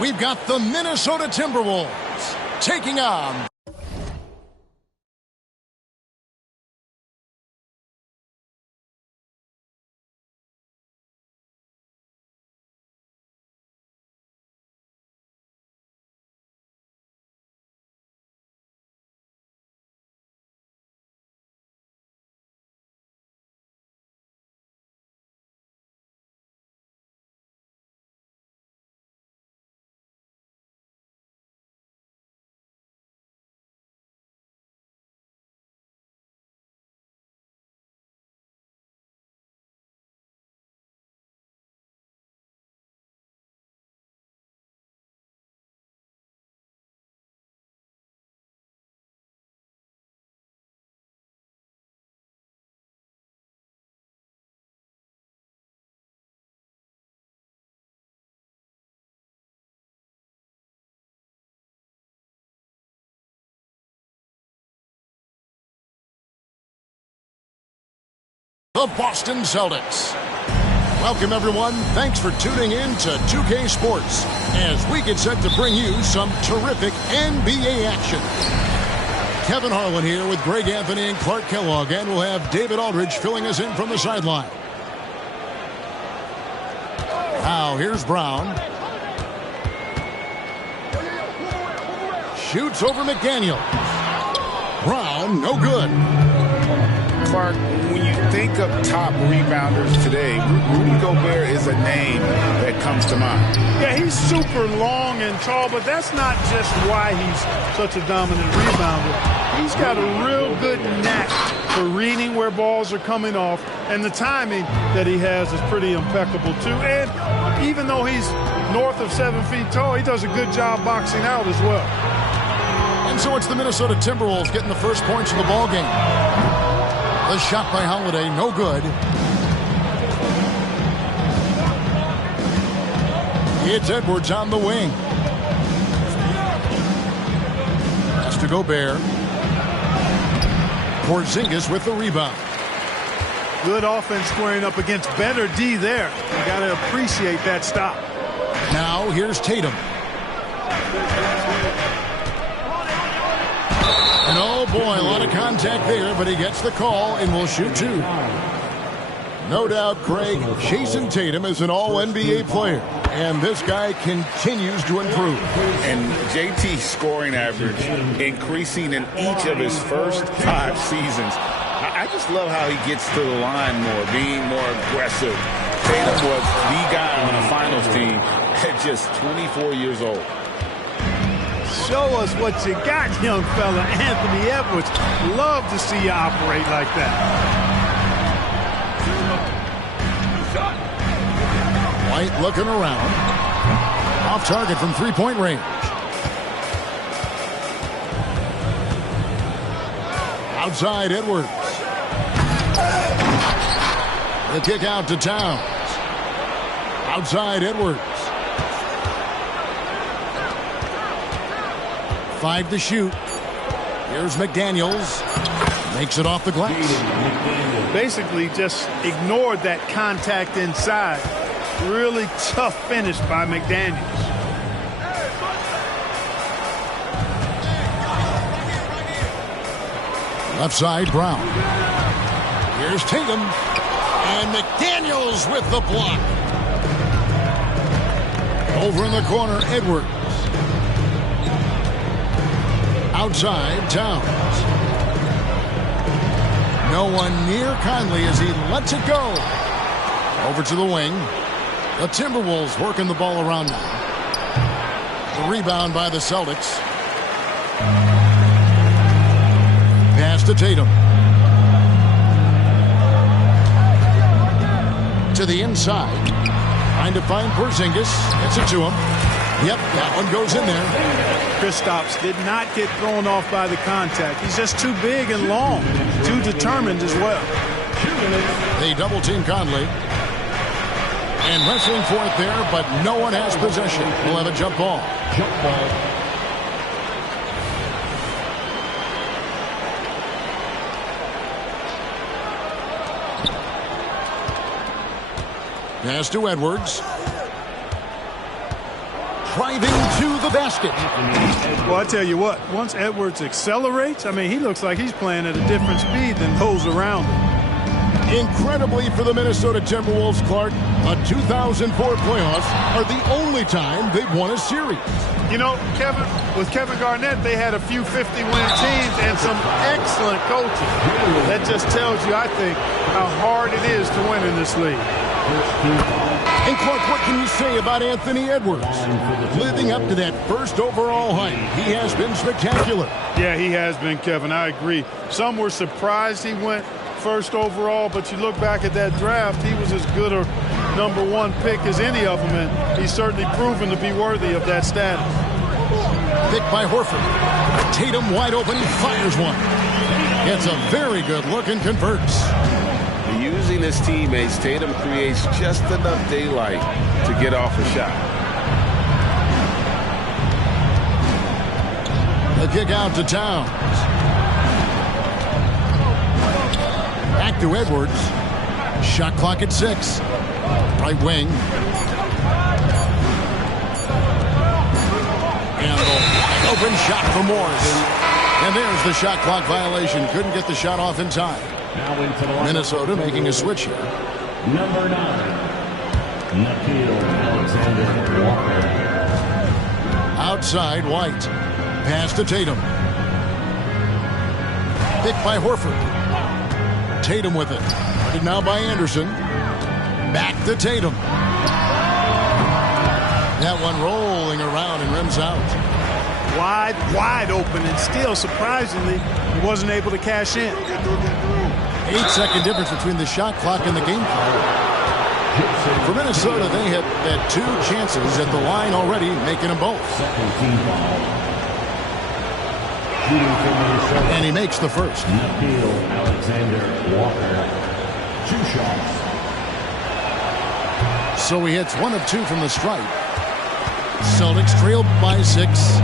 we've got the Minnesota Timberwolves taking on the Boston Celtics. Welcome, everyone. Thanks for tuning in to 2K Sports as we get set to bring you some terrific NBA action. Kevin Harlan here with Greg Anthony and Clark Kellogg, and we'll have David Aldridge filling us in from the sideline. Now, here's Brown. Shoots over McDaniel. Brown, no good. Clark, when you think of top rebounders today, Rudy Gobert is a name that comes to mind. Yeah, he's super long and tall, but that's not just why he's such a dominant rebounder. He's got a real good knack for reading where balls are coming off, and the timing that he has is pretty impeccable, too. And even though he's north of 7 feet tall, he does a good job boxing out as well. And so it's the Minnesota Timberwolves getting the first points of the ballgame. The shot by Holiday, no good. It's Edwards on the wing. Pass to Gobert. Porzingis with the rebound. Good offense squaring up against better D there. You got to appreciate that stop. Now here's Tatum. And oh boy, a lot of contact there, but he gets the call and will shoot two. No doubt, Craig, Jason Tatum is an all-NBA player, and this guy continues to improve. And JT's scoring average increasing in each of his first 5 seasons. I just love how he gets to the line more, being more aggressive. Tatum was the guy on a finals team at just 24 years old. Show us what you got, young fella. Anthony Edwards. Love to see you operate like that. White looking around. Off target from three-point range. Outside Edwards. The kick out to Towns. Outside Edwards. 5 to shoot. Here's McDaniels. Makes it off the glass. Basically just ignored that contact inside. Really tough finish by McDaniels. Left side, Brown. Here's Tatum. And McDaniels with the block. Over in the corner, Edwards. Outside, Towns. No one near Conley as he lets it go. Over to the wing. The Timberwolves working the ball around now. The rebound by the Celtics. Pass to Tatum. To the inside. Trying to find Porzingis. Gets it to him. Yep, that one goes in there. Kristaps did not get thrown off by the contact. He's just too big and long. Too determined as well. They double team Conley. And wrestling for it there, but no one has possession. We'll have a jump ball. Jump ball. Pass to Edwards. driving to the basket. Well, I tell you what, once Edwards accelerates, I mean, he looks like he's playing at a different speed than those around him. Incredibly for the Minnesota Timberwolves, Clark, the 2004 playoffs are the only time they've won a series. You know, with Kevin Garnett, they had a few 50-win teams and some excellent coaching. That just tells you, I think, how hard it is to win in this league. And Clark, what can you say about Anthony Edwards? Living up to that first overall hype, he has been spectacular. Yeah, he has been, Kevin. I agree. Some were surprised he went first overall, but you look back at that draft, he was as good a #1 pick as any of them, and he's certainly proven to be worthy of that status. Picked by Horford. Tatum wide open, he fires one. Gets a very good look and converts. Using his teammates, Tatum creates just enough daylight to get off a shot. The kick out to Towns. Back to Edwards. Shot clock at 6. Right wing. And the open shot for Morris. And there's the shot clock violation. Couldn't get the shot off in time. Minnesota making a switch here. Number 9, Nickeil Alexander-Walker. Outside, White. Pass to Tatum. Picked by Horford. Tatum with it. Guarded now by Anderson. Back to Tatum. That one rolling around and rims out. Wide open, and still, surprisingly, he wasn't able to cash in. 8-second difference between the shot clock and the game clock. For Minnesota, they had 2 chances at the line already, making them both. And he makes the first. Nickeil Alexander-Walker. 2 shots. So he hits 1 of 2 from the stripe. Celtics trail by 6.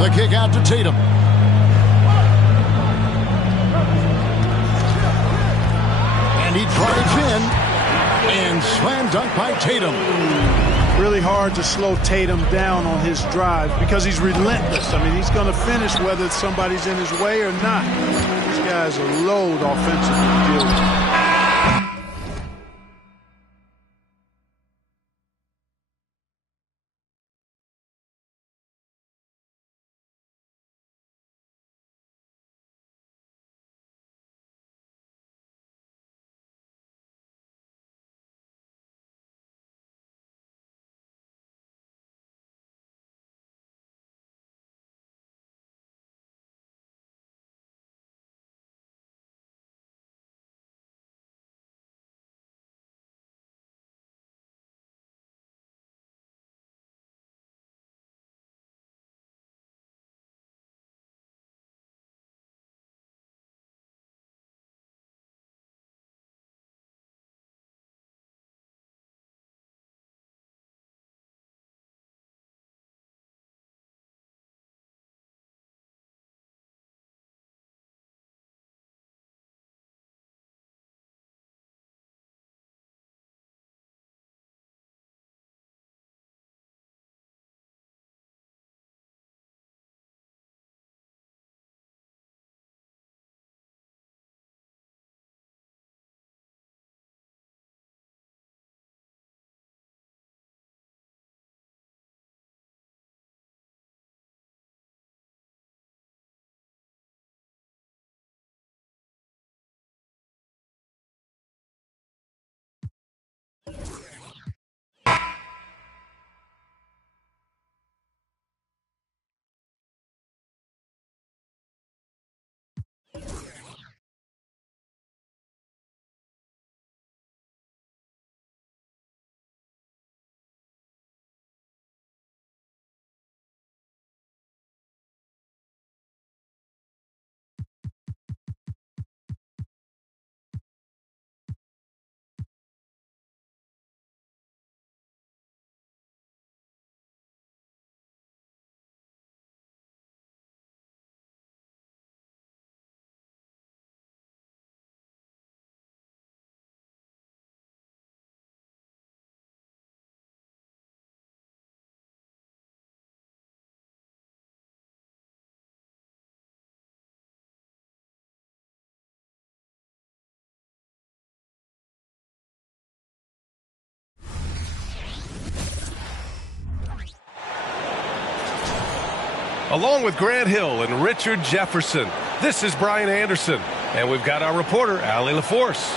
The kick out to Tatum. And he drives in. And slam dunk by Tatum. Really hard to slow Tatum down on his drive because he's relentless. I mean, he's going to finish whether somebody's in his way or not. This guy's a load offensively. Along with Grant Hill and Richard Jefferson, this is Brian Anderson. And we've got our reporter, Allie LaForce.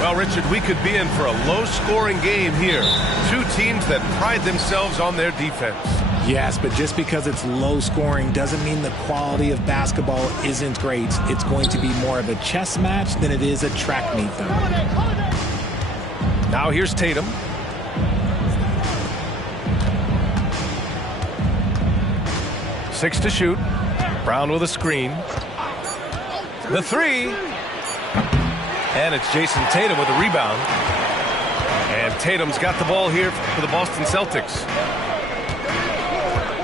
Well, Richard, we could be in for a low-scoring game here. Two teams that pride themselves on their defense. Yes, but just because it's low-scoring doesn't mean the quality of basketball isn't great. It's going to be more of a chess match than it is a track meet, though. Now here's Tatum. Six to shoot. Brown with a screen. The three. And it's Jason Tatum with a rebound. And Tatum's got the ball here for the Boston Celtics.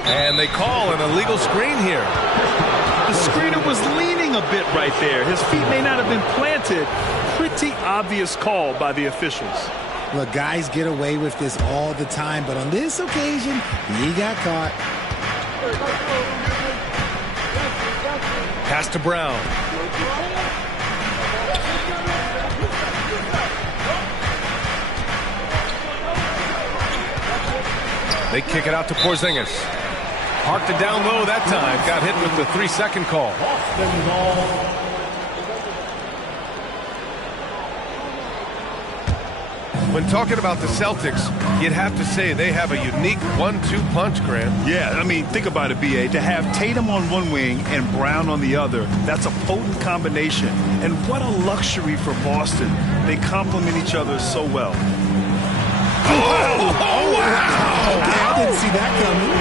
And they call an illegal screen here. The screener was leaning a bit right there. His feet may not have been planted. Pretty obvious call by the officials. Look, guys get away with this all the time, but on this occasion, he got caught. Pass to Brown. They kick it out to Porzingis. Parked it down low that time. Got hit with the 3-second call. When talking about the Celtics, you'd have to say they have a unique 1-2 punch, Grant. Yeah, I mean, think about it, B.A. To have Tatum on one wing and Brown on the other, that's a potent combination. And what a luxury for Boston. They complement each other so well. Oh, wow! Okay, I didn't see that coming.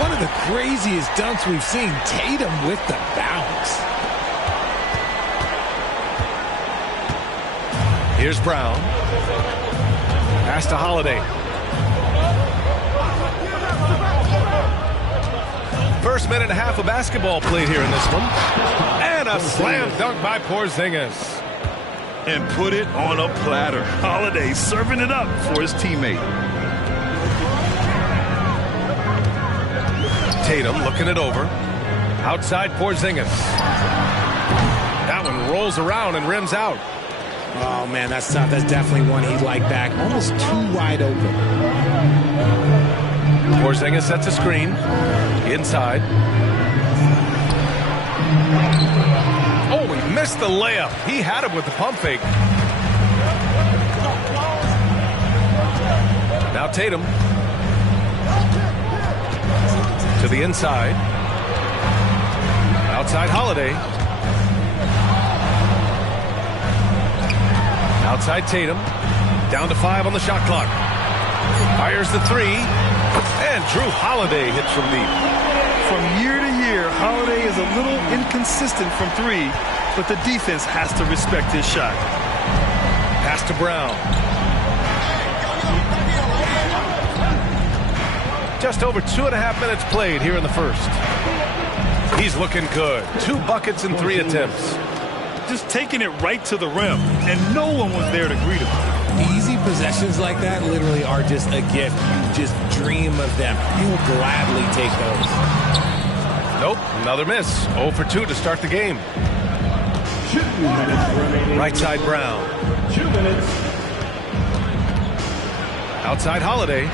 One of the craziest dunks we've seen. Tatum with the bounce. Here's Brown. Pass to Holiday. First minute and a half of basketball played here in this one. And a slam dunk by Porzingis. And put it on a platter. Holiday serving it up for his teammate. Tatum looking it over. Outside Porzingis. That one rolls around and rims out. Oh, man, that's tough. That's definitely one he'd like back. Almost too wide open. Porzingis sets a screen. Inside. Oh, he missed the layup. He had it with the pump fake. Now Tatum. To the inside. Outside Holiday. Outside Tatum. Down to 5 on the shot clock. Fires the 3. And Drew Holiday hits from deep. From year to year, Holiday is a little inconsistent from 3, but the defense has to respect his shot. Pass to Brown. Just over 2.5 minutes played here in the first. He's looking good. 2 buckets and 3 attempts. Just taking it right to the rim, and no one was there to greet him. Easy possessions like that literally are just a gift. You just dream of them. You'll gladly take those. Nope, another miss. 0 for 2 to start the game. Right side Brown. 2 minutes. Outside Holiday.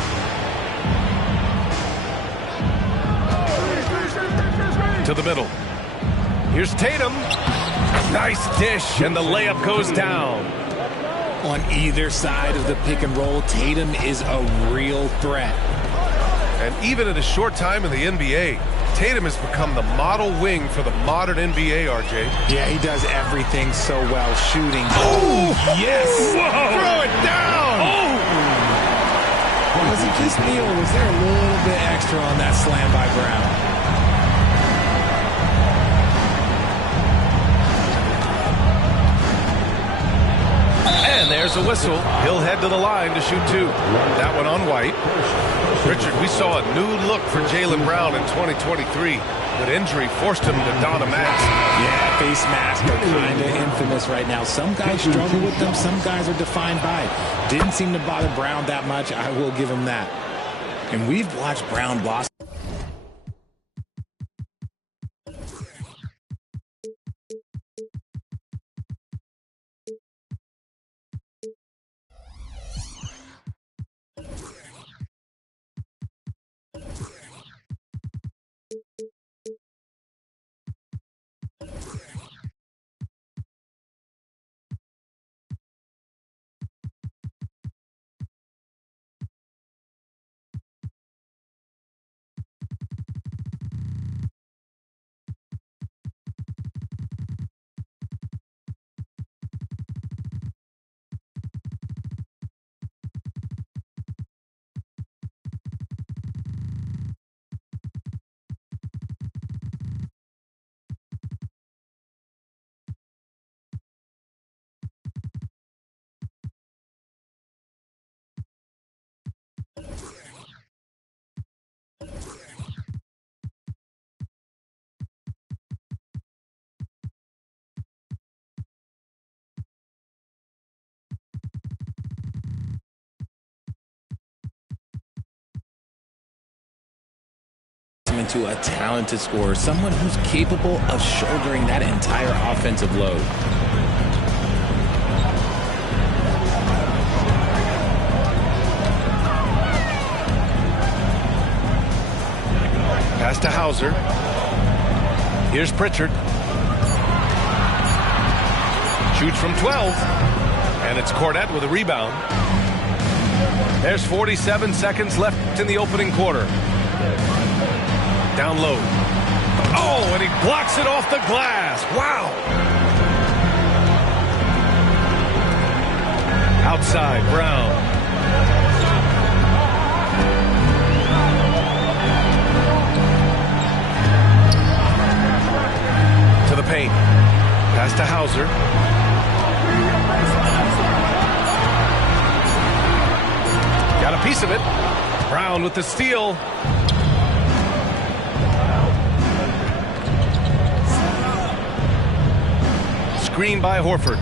To the middle. Here's Tatum. Nice dish, and the layup goes down. On either side of the pick and roll, Tatum is a real threat. And even in a short time in the NBA, Tatum has become the model wing for the modern NBA, RJ. Yeah, he does everything so well. Shooting. Oh, yes. Whoa. Throw it down. Oh. Was it just me, or was there a little bit extra on that slam by Brown? And there's a whistle. He'll head to the line to shoot 2. That one on White. Richard, we saw a new look for Jaylen Brown in 2023. But injury forced him to don a mask. Yeah, face masks are kind of infamous right now. Some guys struggle with them. Some guys are defined by it. Didn't seem to bother Brown that much. I will give him that. And we've watched Brown boss into a talented scorer, someone who's capable of shouldering that entire offensive load. Pass to Hauser. Here's Pritchard. Shoots from 12. And it's Cornette with a rebound. There's 47 seconds left in the opening quarter. Down low. Oh, and he blocks it off the glass. Wow. Outside, Brown. To the paint. Pass to Hauser. Got a piece of it. Brown with the steal. Screen by Horford.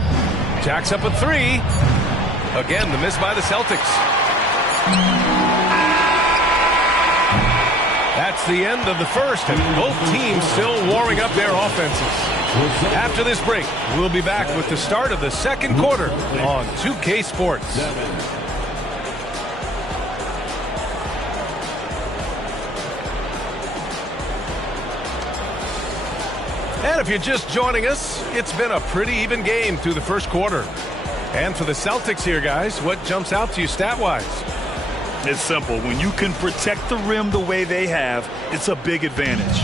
Jacks up a three. Again, the miss by the Celtics. That's the end of the first, and both teams still warming up their offenses. After this break, we'll be back with the start of the second quarter on 2K Sports. And if you're just joining us, it's been a pretty even game through the first quarter. And for the Celtics here, guys, what jumps out to you stat-wise? It's simple. When you can protect the rim the way they have, it's a big advantage.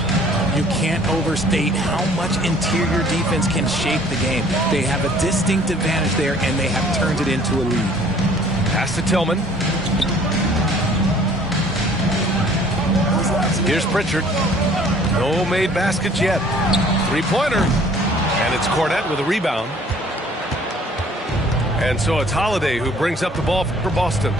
You can't overstate how much interior defense can shape the game. They have a distinct advantage there, and they have turned it into a lead. Pass to Tillman. Here's Pritchard. No made baskets yet. Three-pointer. And it's Cornette with a rebound. And so it's Holiday who brings up the ball for Boston.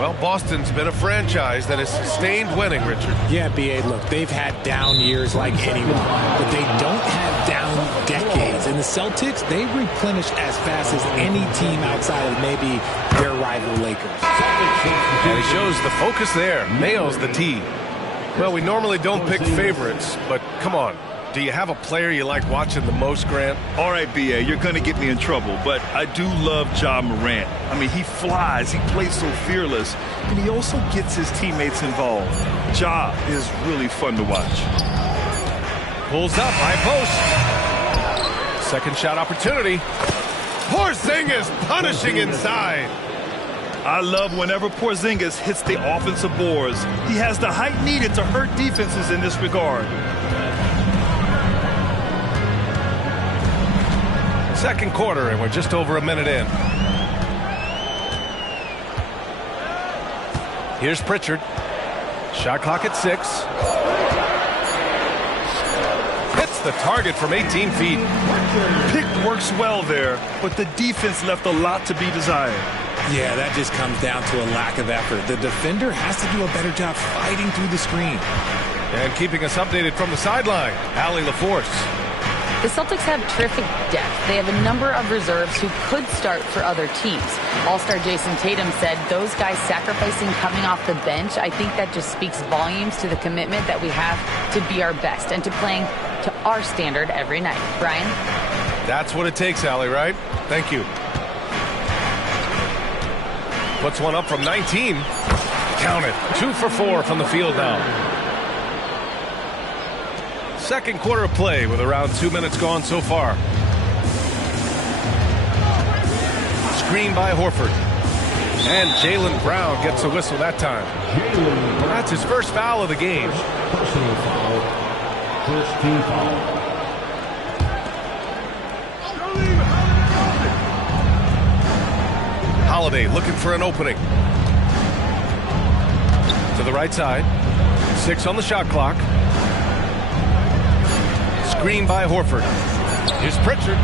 Well, Boston's been a franchise that has sustained winning, Richard. Yeah, B.A., look, they've had down years like anyone, but they don't have down decades. And the Celtics, they replenish as fast as any team outside of maybe their rival Lakers. And he shows the focus there, nails the tee. Well, we normally don't pick favorites, but come on. Do you have a player you like watching the most, Grant? All right, B.A., you're going to get me in trouble, but I do love Ja Morant. I mean, he flies, he plays so fearless, and he also gets his teammates involved. Ja is really fun to watch. Pulls up, high post. Second shot opportunity. Porzingis punishing inside. I love whenever Porzingis hits the offensive boards. He has the height needed to hurt defenses in this regard. Second quarter, and we're just over a minute in. Here's Pritchard. Shot clock at 6. Hits the target from 18 feet. Pick works well there, but the defense left a lot to be desired. Yeah, that just comes down to a lack of effort. The defender has to do a better job fighting through the screen. And keeping us updated from the sideline, Allie LaForce. The Celtics have terrific depth. They have a number of reserves who could start for other teams. All-star Jason Tatum said those guys sacrificing coming off the bench, I think that just speaks volumes to the commitment that we have to be our best and to playing to our standard every night. Brian? That's what it takes, Allie, right? Thank you. Puts one up from 19. Count it. 2 for 4 from the field now. Second quarter of play with around 2 minutes gone so far. Screen by Horford. And Jaylen Brown gets a whistle that time. That's his first foul of the game. Personal foul. First team foul. Holiday looking for an opening. To the right side. 6 on the shot clock. Screen by Horford. Here's Pritchard.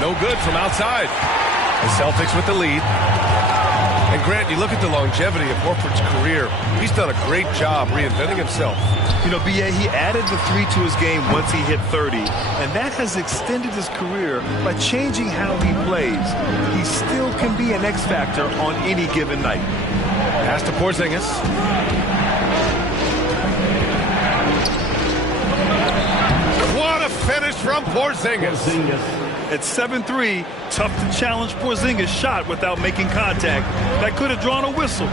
No good from outside. The Celtics with the lead. And Grant, you look at the longevity of Horford's career. He's done a great job reinventing himself. You know, B.A., he added the 3 to his game once he hit 30, and that has extended his career by changing how he plays. He still can be an X factor on any given night. Pass to Porzingis. finish from Porzingis. At 7'3", tough to challenge Porzingis' shot without making contact. That could have drawn a whistle.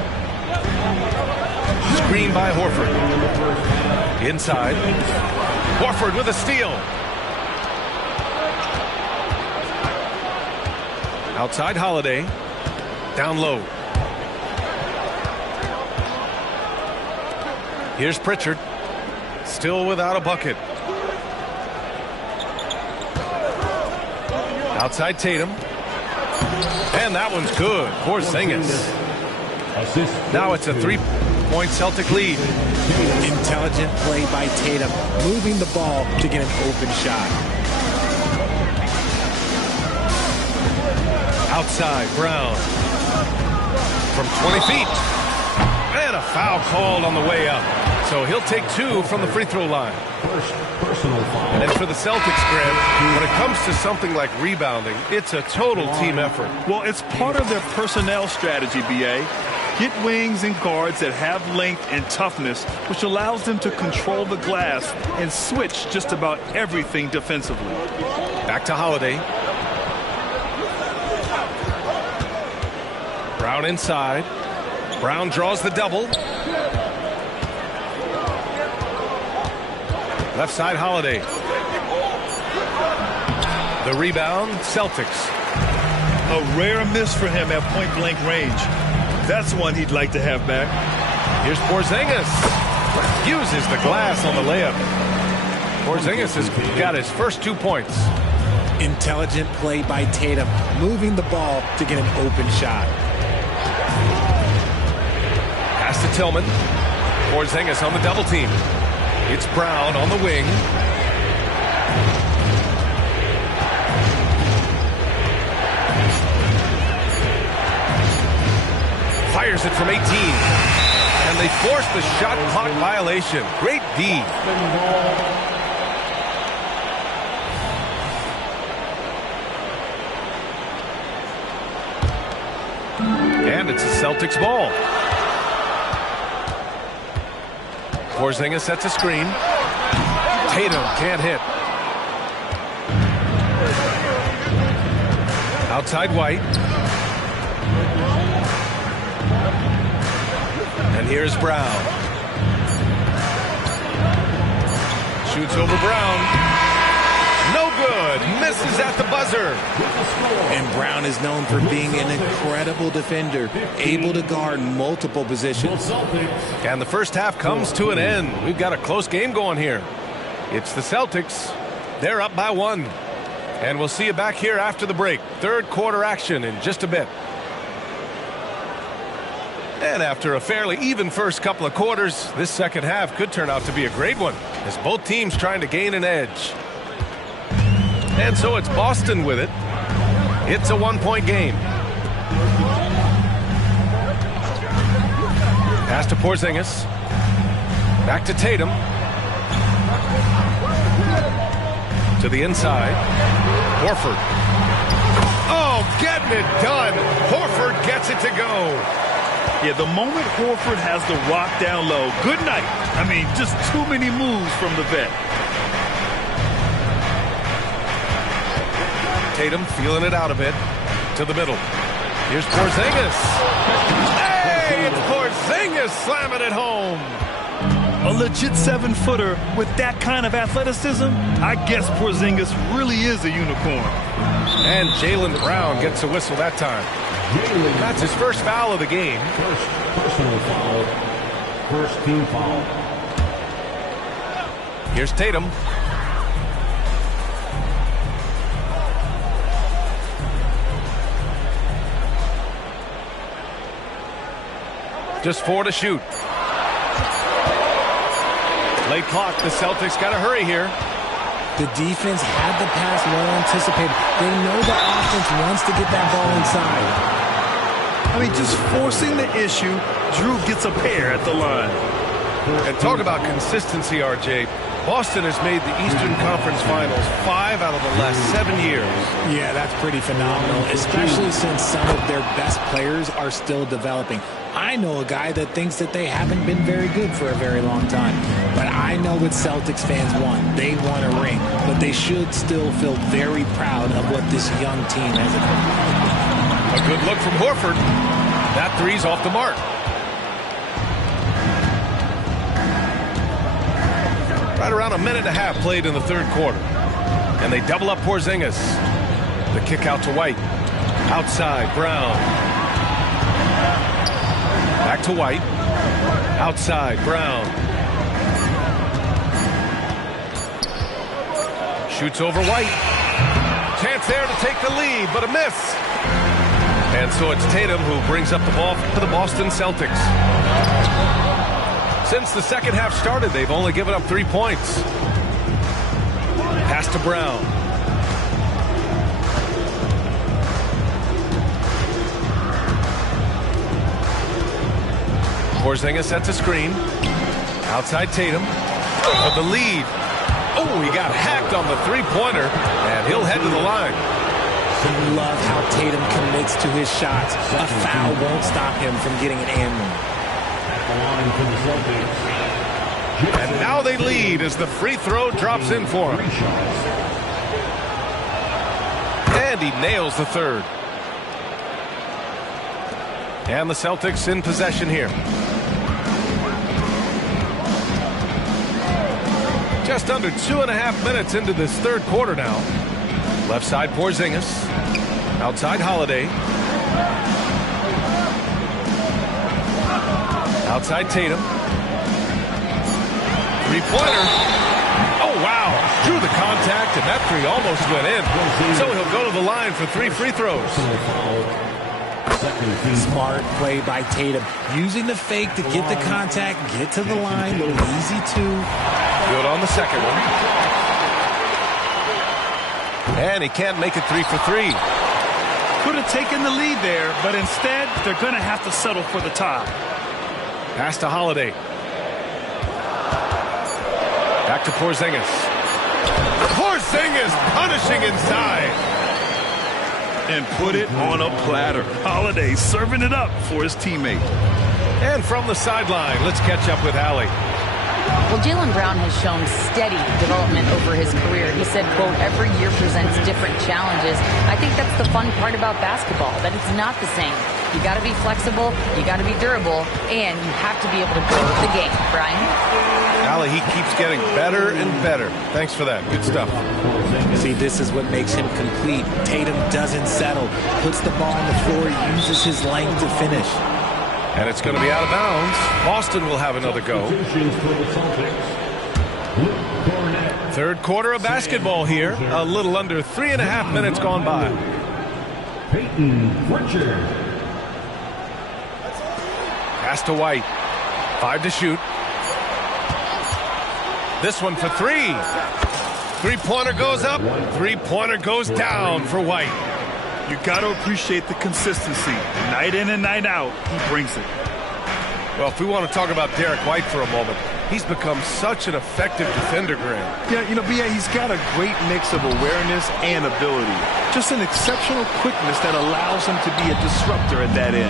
Screen by Horford. Inside. Horford with a steal. Outside Holiday. Down low. Here's Pritchard. Still without a bucket. Outside Tatum. And that one's good. Porzingis. Now it's a 3-point Celtic lead. Intelligent play by Tatum, moving the ball to get an open shot. Outside Brown. From 20 feet. And a foul called on the way up. So he'll take 2 from the free throw line. Personal foul. And for the Celtics, Grant, when it comes to something like rebounding, it's a total team effort. Well, it's part of their personnel strategy, B.A. Get wings and guards that have length and toughness, which allows them to control the glass and switch just about everything defensively. Back to Holiday. Brown inside. Brown draws the double. Left side Holiday. The rebound, Celtics. A rare miss for him at point-blank range. That's one he'd like to have back. Here's Porzingis. Uses the glass on the layup. Porzingis has got his first 2 points. Intelligent play by Tatum, moving the ball to get an open shot. Pass to Tillman. Porzingis on the double team. It's Brown on the wing. Fires it from 18. And they force the shot clock violation. Great D. And it's a Celtics ball. Porzingis sets a screen. Tatum can't hit. Outside White. And here's Brown. Shoots over Brown. No good. Misses at the buzzer. And Brown is known for being an incredible defender, able to guard multiple positions. And the first half comes to an end. We've got a close game going here. It's the Celtics. They're up by 1. And we'll see you back here after the break. Third quarter action in just a bit. And after a fairly even first couple of quarters, this second half could turn out to be a great one, as both teams trying to gain an edge. And so it's Boston with it. It's a 1-point game. Pass to Porzingis. Back to Tatum. To the inside. Horford. Oh, getting it done. Horford gets it to go. Yeah, the moment Horford has the rock down low, good night. I mean, just too many moves from the vet. Tatum feeling it out a bit. To the middle. Here's Porzingis. Hey, it's Porzingis slamming it home. A legit 7-footer with that kind of athleticism, I guess Porzingis really is a unicorn. And Jaylen Brown gets a whistle that time. That's his first foul of the game. First personal foul. First team foul. Here's Tatum. Just 4 to shoot. Late clock. The Celtics got to hurry here. The defense had the pass well anticipated. They know the offense wants to get that ball inside. I mean, just forcing the issue, Drew gets a pair at the line. And talk about consistency, RJ. Boston has made the Eastern Conference Finals 5 out of the last 7 years. Yeah, that's pretty phenomenal, especially since some of their best players are still developing. I know a guy that thinks that they haven't been very good for a very long time. But I know what Celtics fans want. They want a ring. But they should still feel very proud of what this young team has accomplished. A good look from Horford. That three's off the mark. Right around a minute and a half played in the third quarter. And they double up Porzingis. The kick out to White. Outside, Brown. Back to White. Outside, Brown. Shoots over White. Chance there to take the lead, but a miss. And so it's Tatum who brings up the ball for the Boston Celtics. Since the second half started, they've only given up 3 points. Pass to Brown. Porzingis sets a screen. Outside Tatum. For the lead. Oh, he got hacked on the three-pointer, and he'll head to the line. I love how Tatum commits to his shots. A foul won't stop him from getting an and one. And now they lead as the free throw drops in for him. And he nails the third. And the Celtics in possession here. Just under 2.5 minutes into this third quarter now. Left side Porzingis. Outside Holiday. Outside Tatum. Three-pointer. Oh, wow. Drew the contact, and that three almost went in. So he'll go to the line for 3 free throws. Smart play by Tatum. Using the fake to get the contact, get to the line. A little easy too. Good on the second one. And he can't make it 3 for 3. Could have taken the lead there, but instead, they're going to have to settle for the tie. Pass to Holiday. Back to Porzingis. Porzingis punishing inside. And put it on a platter. Holiday serving it up for his teammate. And from the sideline, let's catch up with Allie. Well, Jaylen Brown has shown steady development over his career. He said, quote, every year presents different challenges. I think that's the fun part about basketball, that it's not the same. You got to be flexible, you got to be durable, and you have to be able to go with the game. Brian? Allie, he keeps getting better and better. Thanks for that. Good stuff. See, this is what makes him complete. Tatum doesn't settle, puts the ball on the floor, uses his length to finish. And it's going to be out of bounds. Boston will have another go. Third quarter of basketball here. A little under 3.5 minutes gone by. Pass to White. 5 to shoot. This one for 3. Three-pointer goes up. Three-pointer goes down for White. You got to appreciate the consistency. Night in and night out, he brings it. Well, if we want to talk about Derek White for a moment, he's become such an effective defender, Graham. Yeah, you know, B.A., he's got a great mix of awareness and ability. Just an exceptional quickness that allows him to be a disruptor at that end.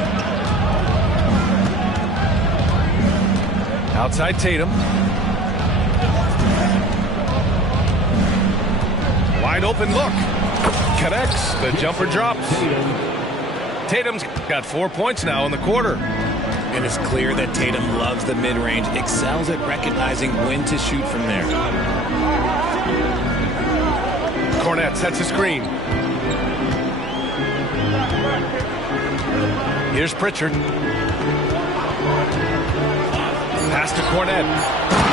Outside Tatum. Wide open look. Connects. The jumper drops. Tatum's got 4 points now in the quarter. And it's clear that Tatum loves the mid-range, excels at recognizing when to shoot from there. Cornette sets a screen. Here's Pritchard. Pass to Cornette.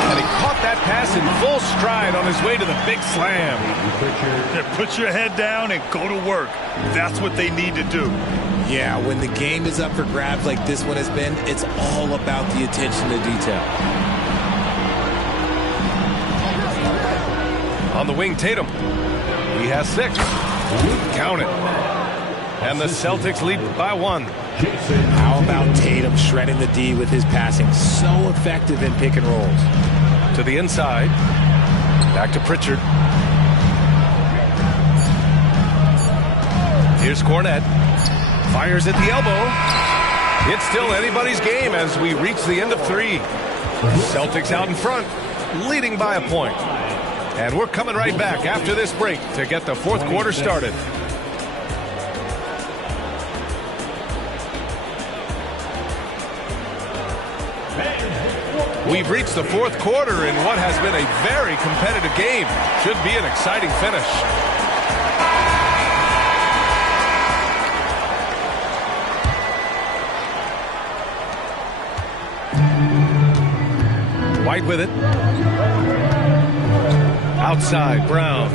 And he caught that pass in full stride on his way to the big slam. Put your head down and go to work. That's what they need to do. Yeah, when the game is up for grabs like this one has been, it's all about the attention to detail. On the wing, Tatum. He has 6. Count it. And the Celtics lead by 1. How about Tatum shredding the D with his passing? So effective in pick and rolls. To the inside. Back to Pritchard. Here's Cornette. Fires at the elbow. It's still anybody's game as we reach the end of 3. Celtics out in front, leading by a point. And we're coming right back after this break to get the fourth quarter started. We've reached the fourth quarter in what has been a very competitive game. Should be an exciting finish. White with it. Outside, Brown.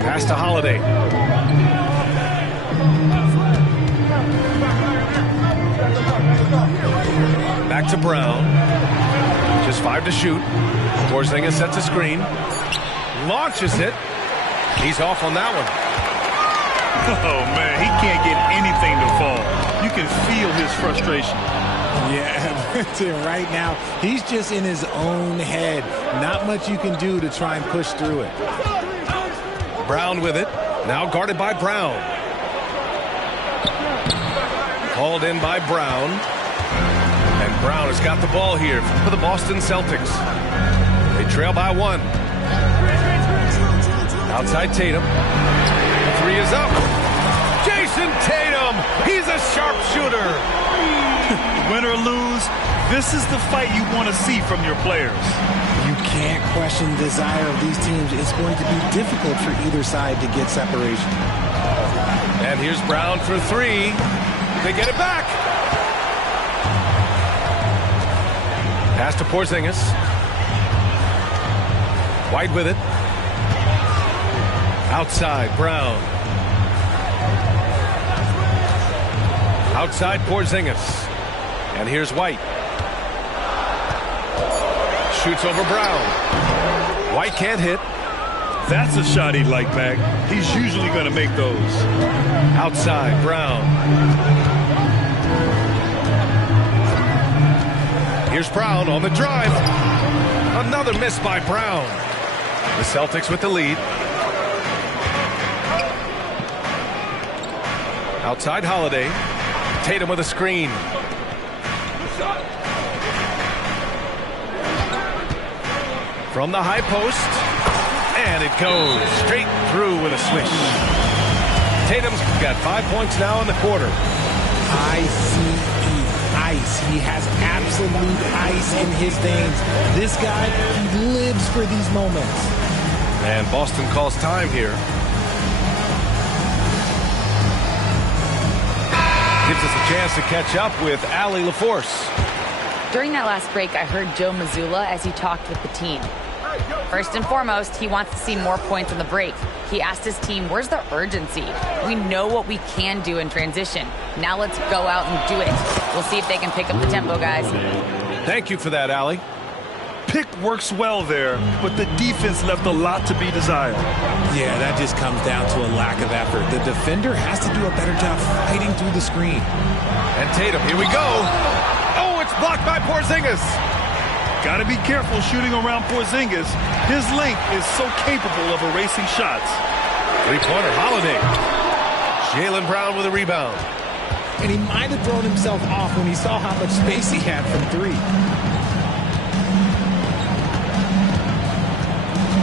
Pass to Holiday. Back to Brown. Just 5 to shoot. Porzingis sets a screen. Launches it. He's off on that one. Oh, man, he can't get anything to fall. You can feel his frustration. Yeah, right now, he's just in his own head. Not much you can do to try and push through it. Brown with it. Now guarded by Brown. Called in by Brown. And Brown has got the ball here for the Boston Celtics. They trail by 1. Outside Tatum. The 3 is up. Jason Tatum. He's a sharpshooter. Win or lose, this is the fight you want to see from your players. You can't question the desire of these teams. It's going to be difficult for either side to get separation. And here's Brown for 3. They get it back. Pass to Porzingis. White with it. Outside, Brown. Outside, Porzingis. And here's White. Shoots over Brown. White can't hit. That's a shot he'd like back. He's usually going to make those. Outside, Brown. Here's Brown on the drive. Another miss by Brown. The Celtics with the lead. Outside Holiday. Tatum with a screen. From the high post. And it goes straight through with a swish. Tatum's got 5 points now in the quarter. Ice. He has absolute ice in his veins. This guy, he lives for these moments. And Boston calls time here. Gives us a chance to catch up with Allie LaForce. During that last break, I heard Joe Mazzulla as he talked with the team. First and foremost, he wants to see more points on the break. He asked his team, where's the urgency? We know what we can do in transition. Now let's go out and do it. We'll see if they can pick up the tempo, guys. Thank you for that, Allie. Pick works well there, but the defense left a lot to be desired. Yeah, that just comes down to a lack of effort. The defender has to do a better job fighting through the screen. And Tatum, here we go. Oh, it's blocked by Porzingis. Got to be careful shooting around Porzingis. His length is so capable of erasing shots. Three-pointer, Holiday. Jaylen Brown with a rebound. And he might have thrown himself off when he saw how much space he had from 3.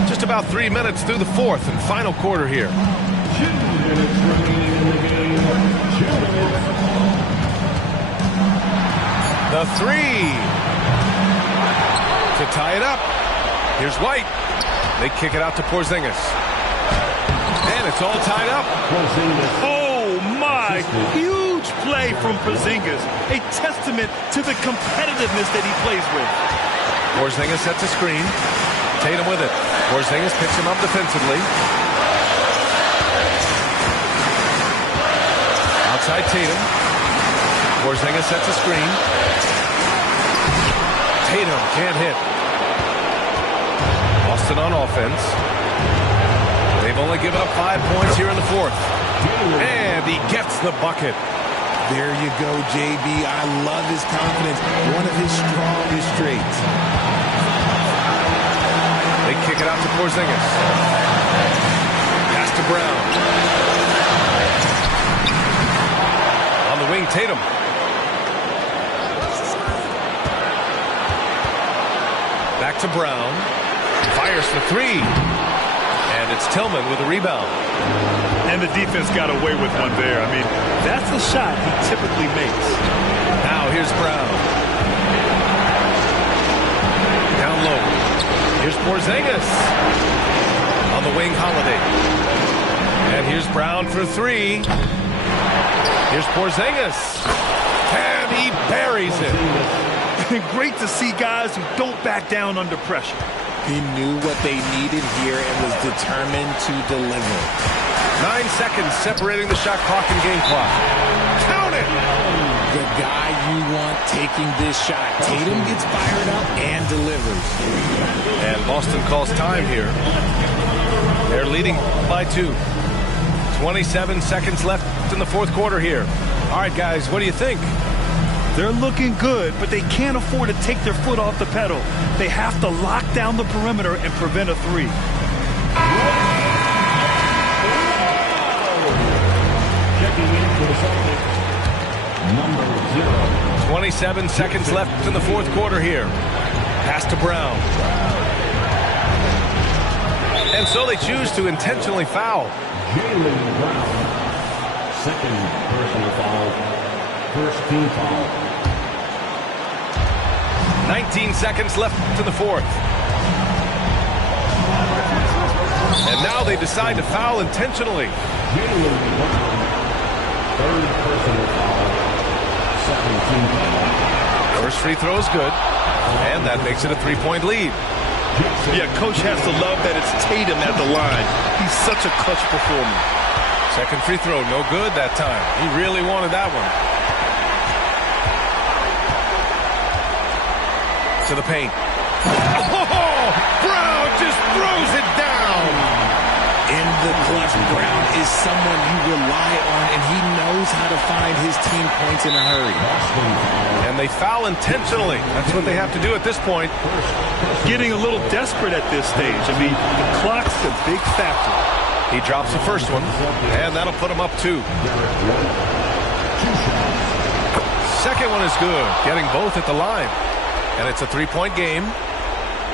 Just about 3 minutes through the fourth and final quarter here. 2 minutes remaining in the game. 2 minutes. The 3. To tie it up. Here's White. They kick it out to Porzingis. And it's all tied up. Oh, my. Huge play from Porzingis. A testament to the competitiveness that he plays with. Porzingis sets a screen. Tatum with it. Porzingis picks him up defensively. Outside Tatum. Porzingis sets a screen. Tatum can't hit. Boston on offense. They've only given up 5 points here in the fourth. And he gets the bucket. There you go, JB. I love his confidence. One of his strongest traits. They kick it out to Porzingis. Pass to Brown. On the wing, Tatum. Back to Brown. Fires for three. And it's Tillman with a rebound. And the defense got away with one there. I mean, that's the shot he typically makes. Now here's Brown. Down low. Here's Porzingis. On the wing, Holiday. And here's Brown for three. Here's Porzingis. And he buries it. Great to see guys who don't back down under pressure. He knew what they needed here and was determined to deliver. 9 seconds separating the shot clock and game clock. Count it! The guy you want taking this shot. Tatum gets fired up and delivers. And Boston calls time here. They're leading by 2. 27 seconds left in the fourth quarter here. All right, guys, what do you think? They're looking good, but they can't afford to take their foot off the pedal. They have to lock down the perimeter and prevent a three. Checking in for the Celtics, number 0. 27 seconds left in the fourth quarter here. Pass to Brown. And so they choose to intentionally foul. Jaylen Brown, second personal foul, first team foul. 19 seconds left in the fourth. And now they decide to foul intentionally. Jaylen Brown, third personal foul, second team foul. First free throw is good. And that makes it a 3-point lead. Yeah, coach has to love that it's Tatum at the line. He's such a clutch performer. Second free throw, no good that time. He really wanted that one. To the paint. Oh, Brown just throws it down. In the clutch, Brown is someone you rely on, and he knows how to find his team points in a hurry. And they foul intentionally. That's what they have to do at this point. Getting a little desperate at this stage. I mean, the clock's a big factor. He drops the first one, and that'll put him up 2. Second one is good, getting both at the line. And it's a 3-point game.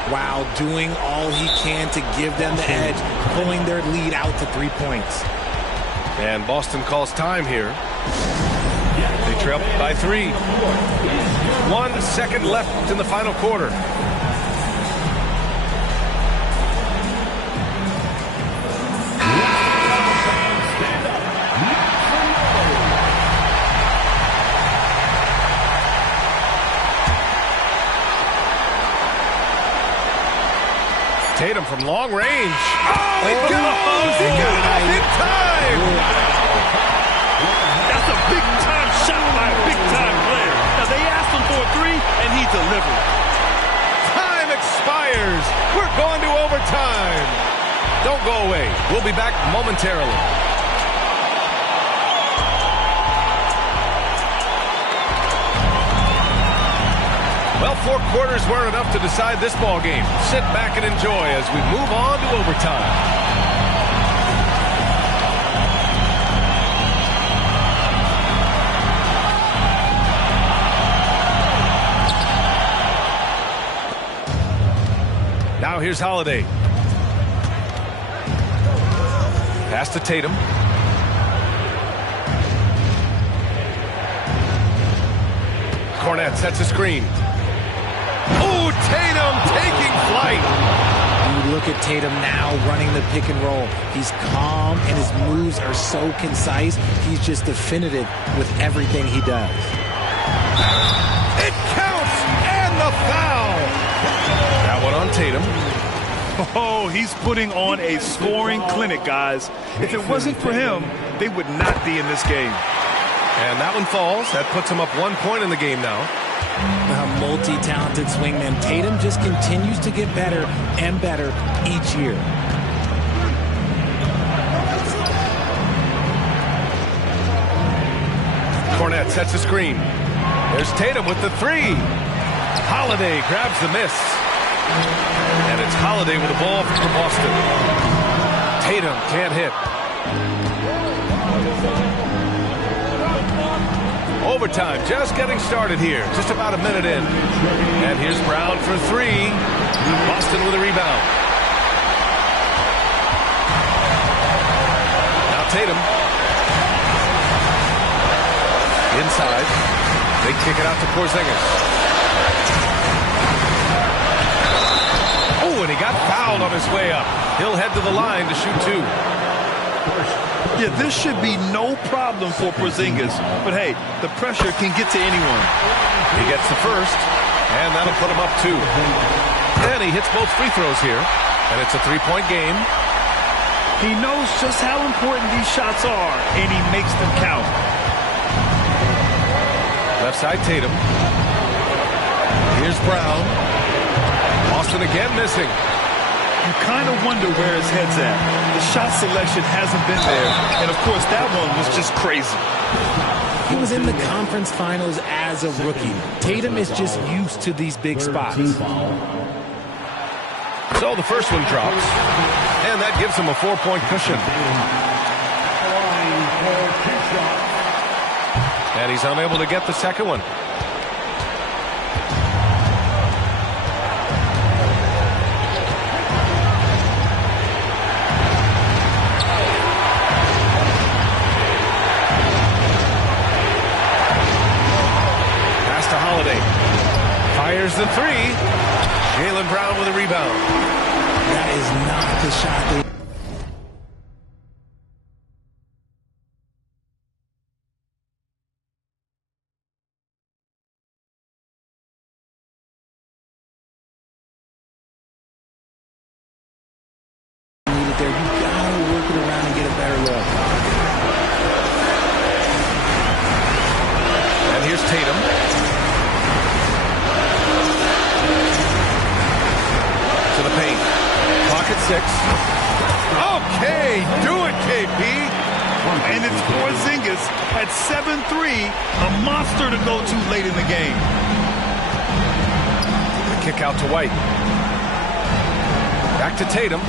Wow, doing all he can to give them the edge, pulling their lead out to 3 points. And Boston calls time here. They trail by 3. 1 second left in the final quarter. Tatum from long range. Oh, he goes! He got it off in time! That's a big-time shot by a big-time player. Now, they asked him for a 3, and he delivered. Time expires. We're going to overtime. Don't go away. We'll be back momentarily. Well, 4 quarters weren't enough to decide this ball game. Sit back and enjoy as we move on to overtime. Now here's Holiday. Pass to Tatum. Cornette sets a screen. Oh, Tatum taking flight. You look at Tatum now running the pick and roll. He's calm and his moves are so concise. He's just definitive with everything he does. It counts and the foul. That one on Tatum. Oh, he's putting on a scoring clinic, guys. If it wasn't for him, they would not be in this game. And that one falls. That puts him up 1 point in the game now. A multi-talented swingman. Tatum just continues to get better and better each year. Cornette sets a screen. There's Tatum with the 3. Holiday grabs the miss. And it's Holiday with the ball for Boston. Tatum can't hit. Overtime just getting started here. Just about a minute in. And here's Brown for three. Boston with a rebound. Now Tatum. Inside. They kick it out to Porzingis. Oh, and he got fouled on his way up. He'll head to the line to shoot two. Yeah, this should be no problem for Porzingis. But, hey, the pressure can get to anyone. He gets the first, and that'll put him up two. And he hits both free throws here, and it's a three-point game. He knows just how important these shots are, and he makes them count. Left side, Tatum. Here's Brown. Boston again missing. You kind of wonder where his head's at. The shot selection hasn't been there, and of course that one was just crazy. He was in the conference finals as a rookie. Tatum is just used to these big spots. So the first one drops, and that gives him a 4-point cushion. And he's unable to get the second one. Fires the three. Jaylen Brown with a rebound. That is not the shot they... needed there. You gotta work it around and get a better look. And here's Tatum. To the paint. Clock at 6. Okay, do it, KP. And it's Porzingis at 7-3, a monster to go to late in the game. The kick out to White. Back to Tatum.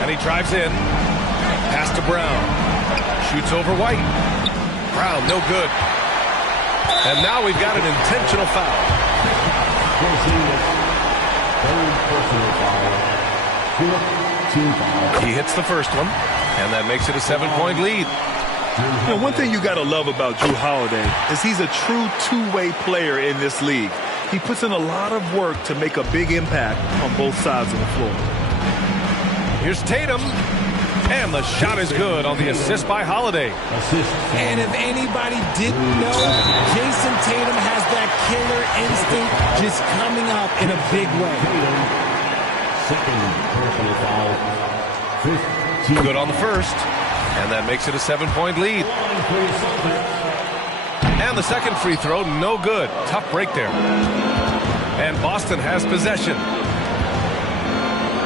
And he drives in. Pass to Brown. Shoots over White. Brown, no good. And now we've got an intentional foul. He hits the first one, and that makes it a 7-point lead. You know, one thing you got to love about Jrue Holiday is he's a true two-way player in this league. He puts in a lot of work to make a big impact on both sides of the floor. Here's Tatum. And the shot is good on the assist by Holiday. And if anybody didn't know, Jason Tatum has that killer instinct just coming up in a big way. Good on the first. And that makes it a 7-point lead. And the second free throw, no good. Tough break there. And Boston has possession.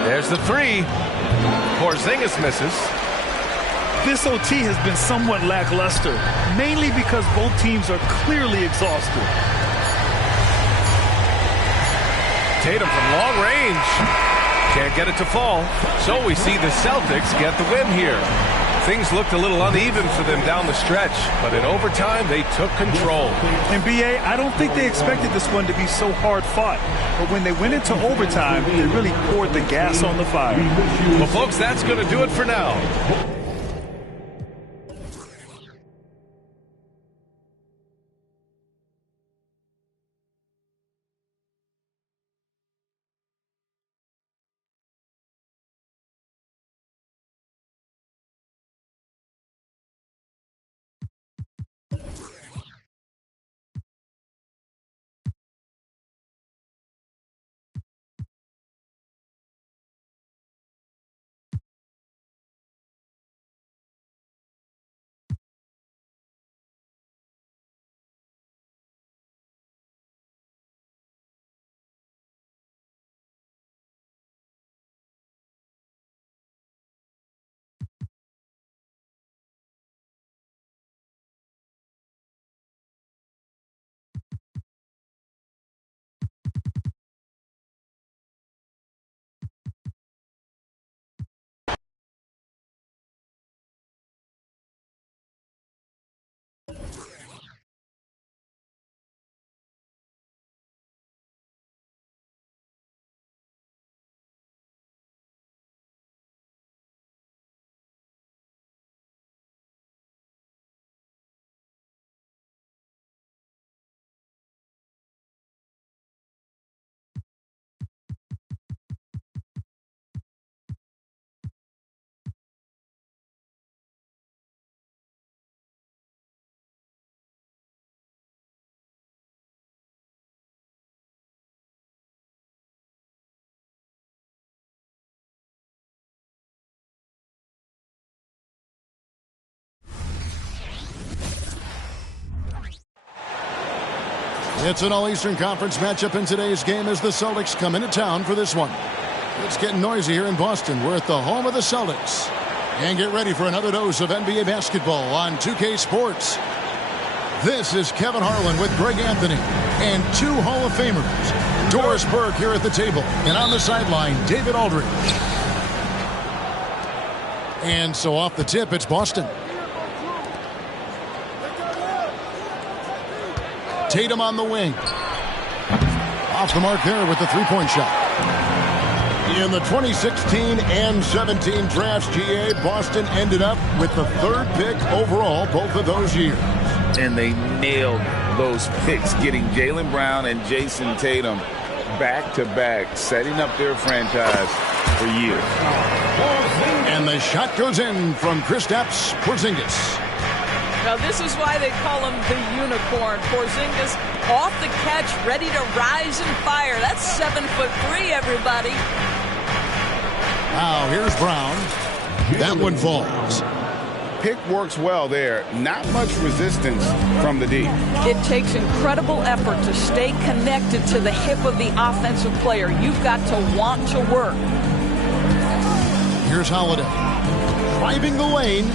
There's the three. Porzingis misses. This OT has been somewhat lackluster, mainly because both teams are clearly exhausted. Tatum from long range. Can't get it to fall. So we see the Celtics get the win here. Things looked a little uneven for them down the stretch, but in overtime, they took control. And B.A., I don't think they expected this one to be so hard-fought. But when they went into overtime, they really poured the gas on the fire. Well, folks, that's going to do it for now. It's an All-Eastern Conference matchup in today's game as the Celtics come into town for this one. It's getting noisy here in Boston. We're at the home of the Celtics. And get ready for another dose of NBA basketball on 2K Sports. This is Kevin Harlan with Greg Anthony and two Hall of Famers. Doris Burke here at the table. And on the sideline, David Aldridge. And so off the tip, it's Boston. Tatum on the wing. Off the mark there with the three-point shot. In the 2016 and 17 drafts, GA, Boston ended up with the third pick overall both of those years. And they nailed those picks, getting Jaylen Brown and Jason Tatum back-to-back, setting up their franchise for years. And the shot goes in from Kristaps Porzingis. Now, this is why they call him the unicorn. Porzingis off the catch, ready to rise and fire. That's 7'3", everybody. Now, here's Brown. That one falls. Pick works well there. Not much resistance from the D. It takes incredible effort to stay connected to the hip of the offensive player. You've got to want to work. Here's Holiday. Driving the lane.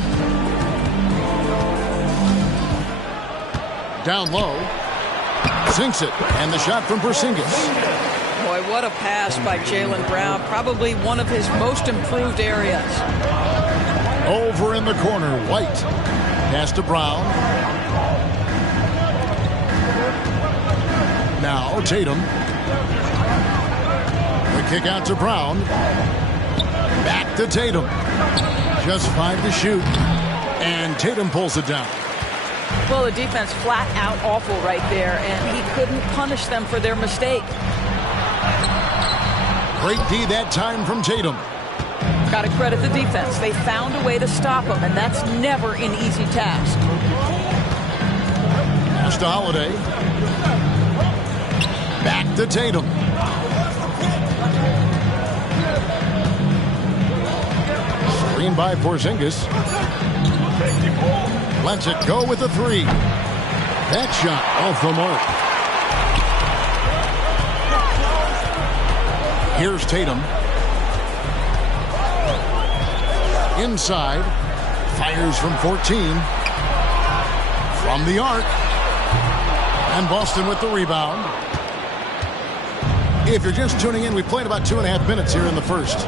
Down low. Sinks it. And the shot from Porzingis. Boy, what a pass by Jaylen Brown. Probably one of his most improved areas. Over in the corner, White. Pass to Brown. Now Tatum. The kick out to Brown. Back to Tatum. Just 5 to shoot. And Tatum pulls it down. Well, the defense flat out awful right there, and he couldn't punish them for their mistake. Great D that time from Tatum. Got to credit the defense. They found a way to stop him, and that's never an easy task. Pass to Holiday. Back to Tatum. Screen by Porzingis. Lets it go with a three. That shot off the mark. Here's Tatum. Inside. Fires from 14. From the arc. And Boston with the rebound. If you're just tuning in, we played about 2.5 minutes here in the first.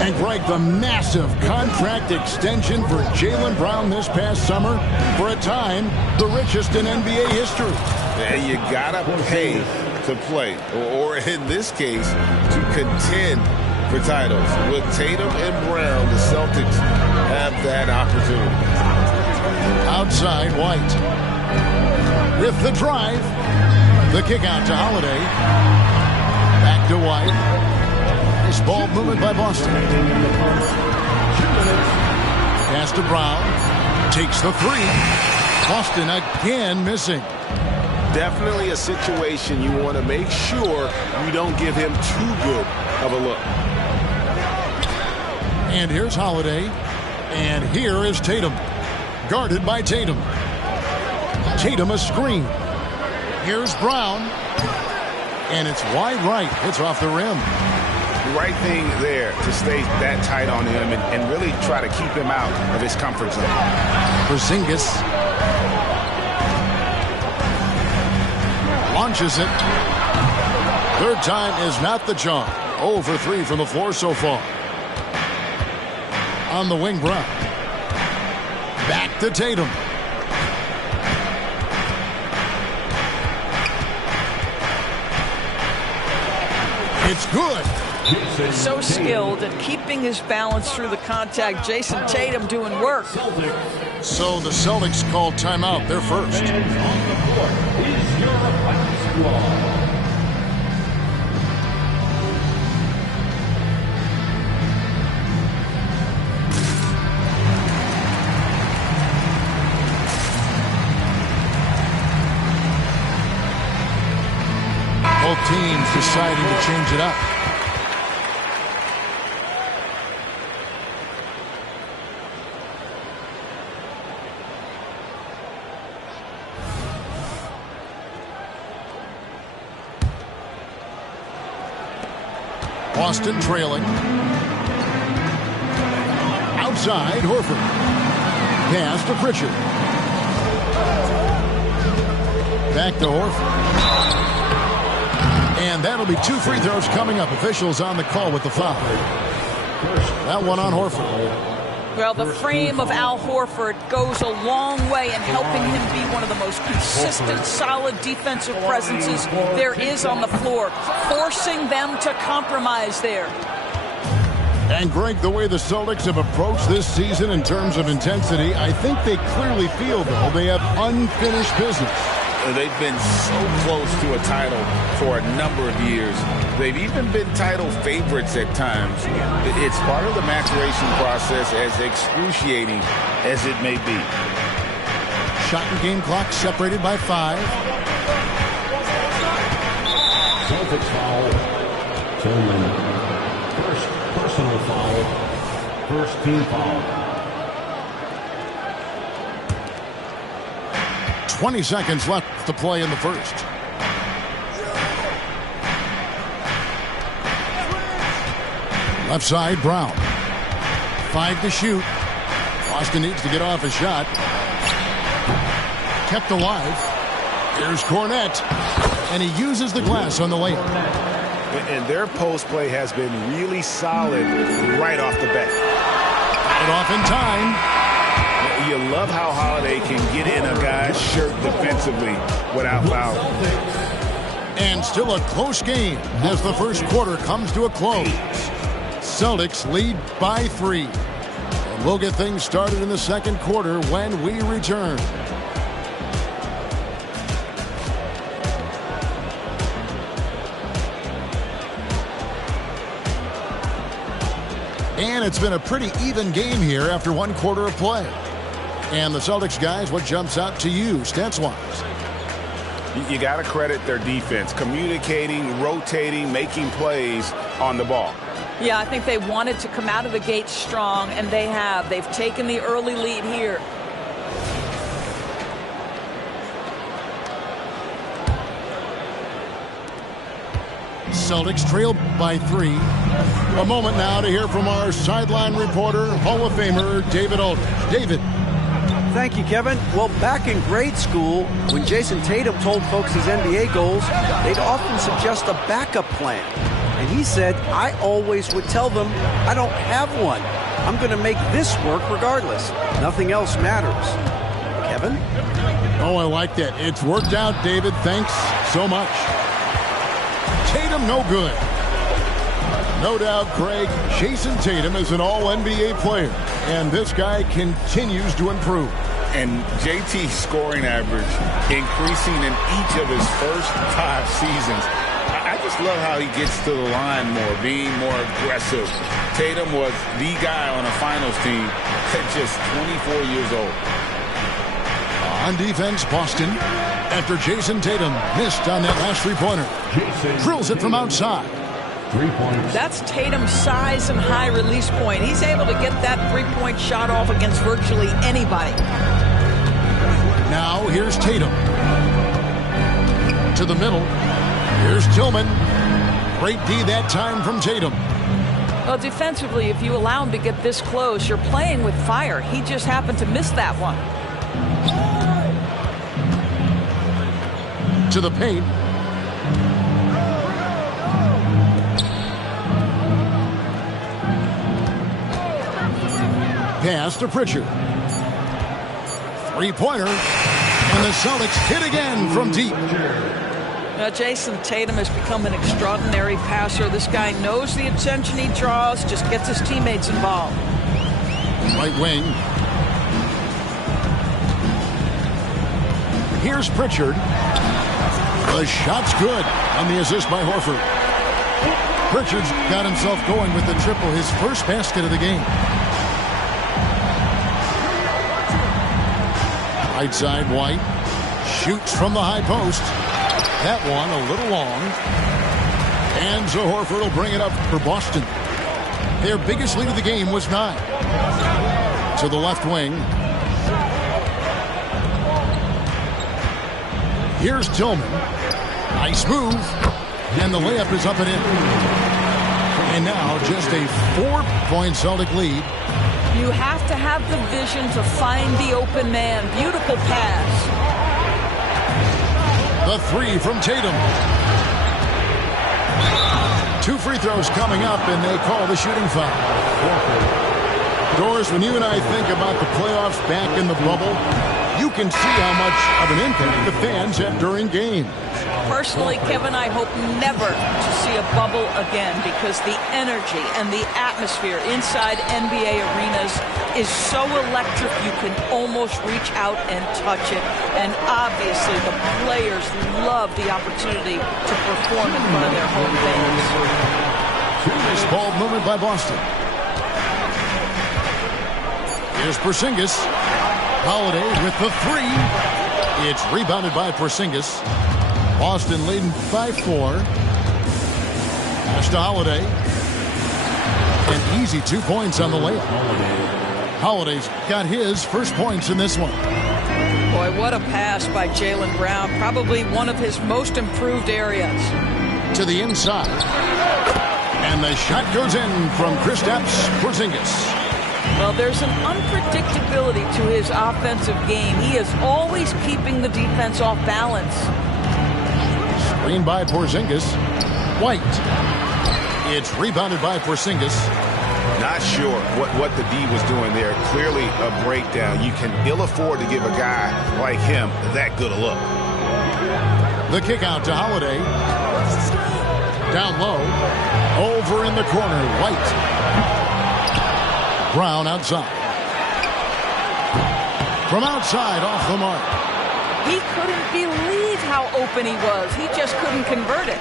And Greg, the massive contract extension for Jaylen Brown this past summer, for a time, the richest in NBA history. Yeah, you gotta pay to play, or in this case, to contend for titles. With Tatum and Brown, the Celtics have that opportunity. Outside, White. With the drive, the kick out to Holiday. Back to White. Nice ball movement by Boston. Pass to Brown. Takes the three. Boston again missing. Definitely a situation you want to make sure you don't give him too good of a look. And here's Holiday. And here is Tatum. Guarded by Tatum. Tatum a screen. Here's Brown. And it's wide right. It's off the rim. The right thing there to stay that tight on him and really try to keep him out of his comfort zone. Porzingis launches it. Third time is not the charm. 0 for 3 from the floor so far. On the wing, Brown. Back to Tatum. It's good. So skilled at keeping his balance through the contact. Jason Tatum doing work. So the Celtics called timeout. They're first. And on the court is your practice squad. Both teams deciding to change it up. Boston trailing. Outside, Horford. Pass to Pritchard. Back to Horford. And that'll be 2 free throws coming up. Officials on the call with the foul. That one on Horford. Well, the frame of Al Horford goes a long way in helping him be one of the most consistent, solid defensive presences there is on the floor, forcing them to compromise there. And Greg, the way the Celtics have approached this season in terms of intensity, I think they clearly feel, though, they have unfinished business. They've been so close to a title for a number of years. They've even been title favorites at times. It's part of the maturation process, as excruciating as it may be. Shot and game clock separated by 5. Celtics foul. Tillman. First personal foul. First team foul. 20 seconds left to play in the first. Left side, Brown. 5 to shoot. Boston needs to get off a shot. Kept alive. Here's Cornette. And he uses the glass on the layup. And their post play has been really solid right off the bat. Got it off in time. You love how Holiday can get in a guy's shirt defensively without fouling. And still a close game as the first quarter comes to a close. Celtics lead by 3. And we'll get things started in the second quarter when we return. And it's been a pretty even game here after 1 quarter of play. And the Celtics guys, what jumps out to you stats-wise? You got to credit their defense, communicating, rotating, making plays on the ball. Yeah, I think they wanted to come out of the gate strong, and they have. They've taken the early lead here. Celtics trail by 3. A moment now to hear from our sideline reporter, Hall of Famer David Aldridge. David. Thank you, Kevin. Well, back in grade school, when Jason Tatum told folks his NBA goals, they'd often suggest a backup plan. And he said, I always would tell them, I don't have one. I'm going to make this work regardless. Nothing else matters. Kevin? Oh, I like that. It's worked out, David. Thanks so much. Tatum no good. No doubt, Greg, Jason Tatum is an all-NBA player, and this guy continues to improve. And JT's scoring average increasing in each of his first 5 seasons. I just love how he gets to the line more, being more aggressive. Tatum was the guy on a finals team at just 24 years old. On defense, Boston, after Jason Tatum missed on that last three-pointer, drills it from outside. 3 points. That's Tatum's size and high release point. He's able to get that three-point shot off against virtually anybody. Now here's Tatum. To the middle. Here's Tillman. Great D that time from Tatum. Well, defensively, if you allow him to get this close, you're playing with fire. He just happened to miss that one. To the paint. Pass to Pritchard. Three-pointer. And the Celtics hit again from deep. Now, Jason Tatum has become an extraordinary passer. This guy knows the attention he draws, just gets his teammates involved. Right wing. Here's Pritchard. The shot's good on the assist by Horford. Pritchard's got himself going with the triple, his first basket of the game. Right side, White. Shoots from the high post. That one a little long. And so Horford will bring it up for Boston. Their biggest lead of the game was 9. To the left wing. Here's Tillman. Nice move. And the layup is up and in. And now just a 4-point Celtic lead. You have to have the vision to find the open man. Beautiful pass. The 3 from Tatum. 2 free throws coming up, and they call the shooting foul. Doris, when you and I think about the playoffs back in the bubble, you can see how much of an impact the fans have during games. Personally, Kevin, I hope never to see a bubble again because the energy and the atmosphere inside NBA arenas is so electric you can almost reach out and touch it. And obviously, the players love the opportunity to perform in front of their home fans. Nice ball movement by Boston. Here's Porzingis. Holiday with the 3. It's rebounded by Porzingis. Boston leading by 4. Pass to Holiday. An easy 2 points on the layup. Holiday's got his first points in this one. Boy, what a pass by Jaylen Brown. Probably one of his most improved areas. To the inside. And the shot goes in from Kristaps Porzingis. Well, there's an unpredictability to his offensive game. He is always keeping the defense off balance. Screen by Porzingis. White. It's rebounded by Porzingis. Not sure what the D was doing there. Clearly a breakdown. You can ill afford to give a guy like him that good a look. The kick out to Holiday. Down low. Over in the corner. White. Brown outside. From outside, off the mark. He couldn't believe how open he was. He just couldn't convert it.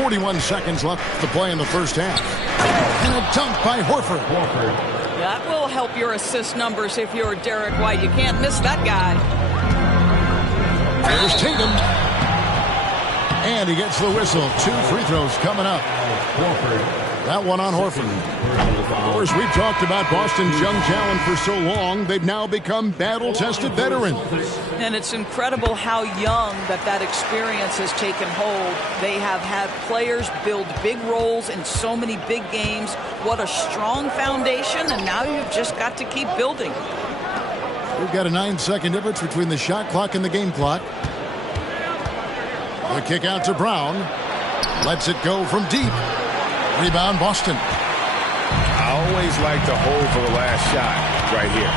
41 seconds left to play in the first half. And a dunk by Horford. That will help your assist numbers if you're Derek White. You can't miss that guy. There's Tatum. And he gets the whistle. 2 free throws coming up. That one on Horford. Of course, we've talked about Boston's young talent for so long. They've now become battle-tested veterans. And it's incredible how young that experience has taken hold. They have had players build big roles in so many big games. What a strong foundation, and now you've just got to keep building. We've got a 9-second difference between the shot clock and the game clock. The kick out to Brown. Lets it go from deep. Rebound, Boston. I always like to hold for the last shot right here.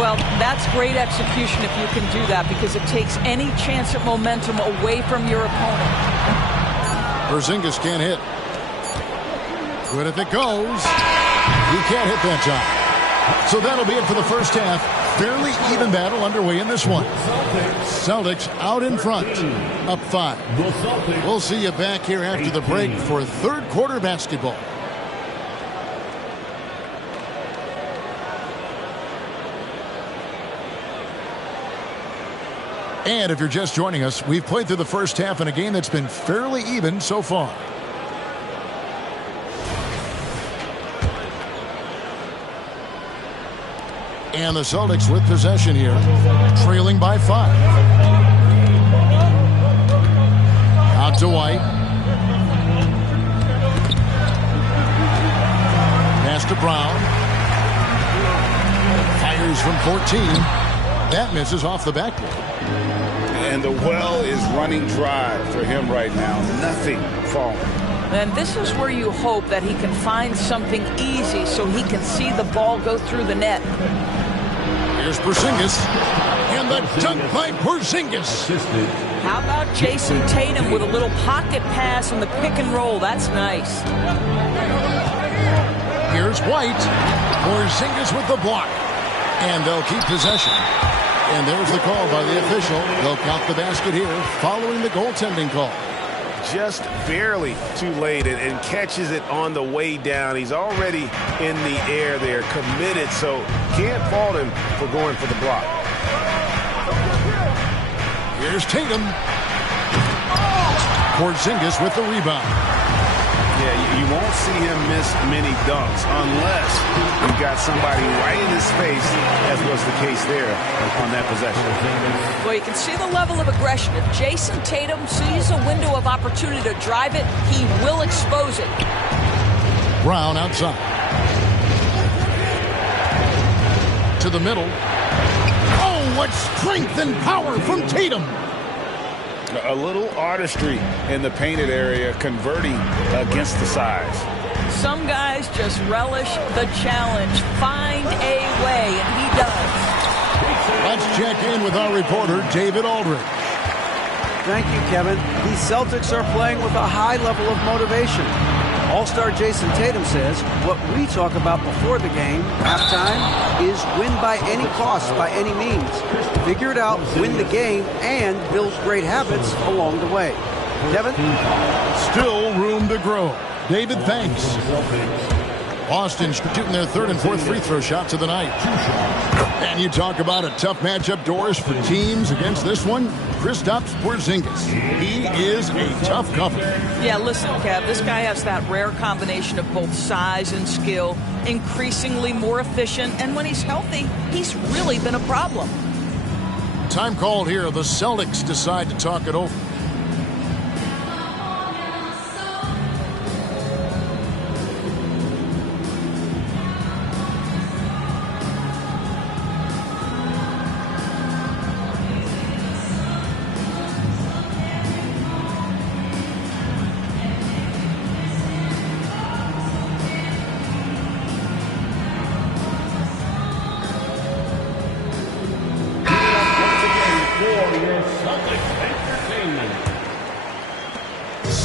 Well, that's great execution if you can do that because it takes any chance at momentum away from your opponent. Porzingis can't hit. Good if it goes. He can't hit that time. So that'll be it for the first half. Fairly even battle underway in this one. Celtics out in front, up 5. We'll see you back here after the break for third quarter basketball. And if you're just joining us, we've played through the first half in a game that's been fairly even so far. And the Celtics with possession here, trailing by 5. Out to White. Pass to Brown. Fires from 14. That misses off the backboard. And the well is running dry for him right now. Nothing falling. And this is where you hope that he can find something easy so he can see the ball go through the net. Here's Porzingis. And the dunk by Porzingis. How about Jason Tatum with a little pocket pass on the pick and roll? That's nice. Here's White. Porzingis with the block. And they'll keep possession. And there's the call by the official. They'll count the basket here following the goaltending call. Just barely too late and catches it on the way down. He's already in the air there, committed, so can't fault him for going for the block. Here's Tatum. Porzingis with the rebound. Yeah, you won't see him miss many dunks unless you've got somebody right in his face, as was the case there on that possession. Well, you can see the level of aggression. If Jason Tatum sees a window of opportunity to drive it, he will expose it. Brown outside. To the middle. Oh, what strength and power from Tatum. A little artistry in the painted area, converting against the size. Some guys just relish the challenge. Find a way, and he does. Let's check in with our reporter, David Aldridge. Thank you, Kevin. These Celtics are playing with a high level of motivation. All-star Jason Tatum says what we talk about before the game, halftime, is win by any cost, by any means. Figure it out, win the game, and build great habits along the way. Kevin? Still room to grow. David, thanks. Boston shooting their third and fourth free throw shots of the night. And you talk about a tough matchup, Doris, for teams against this one. Kristaps Porzingis. He is a tough cover. Yeah, listen, Kev, this guy has that rare combination of both size and skill, increasingly more efficient, and when he's healthy, he's really been a problem. Time called here. The Celtics decide to talk it over.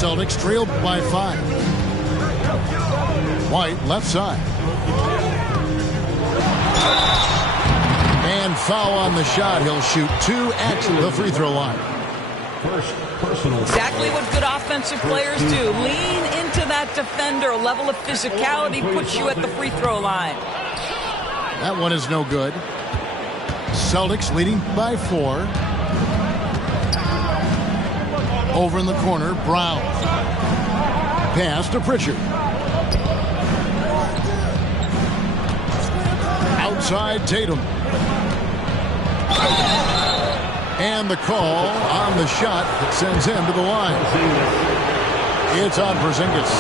Celtics trailed by 5. White left side. And foul on the shot. He'll shoot 2 at the free throw line. First personal. Exactly what good offensive players do. Lean into that defender. A level of physicality puts you at the free throw line. That one is no good. Celtics leading by 4. Over in the corner, Brown. Pass to Pritchard. Outside Tatum. And the call on the shot that sends him to the line. It's on Porzingis.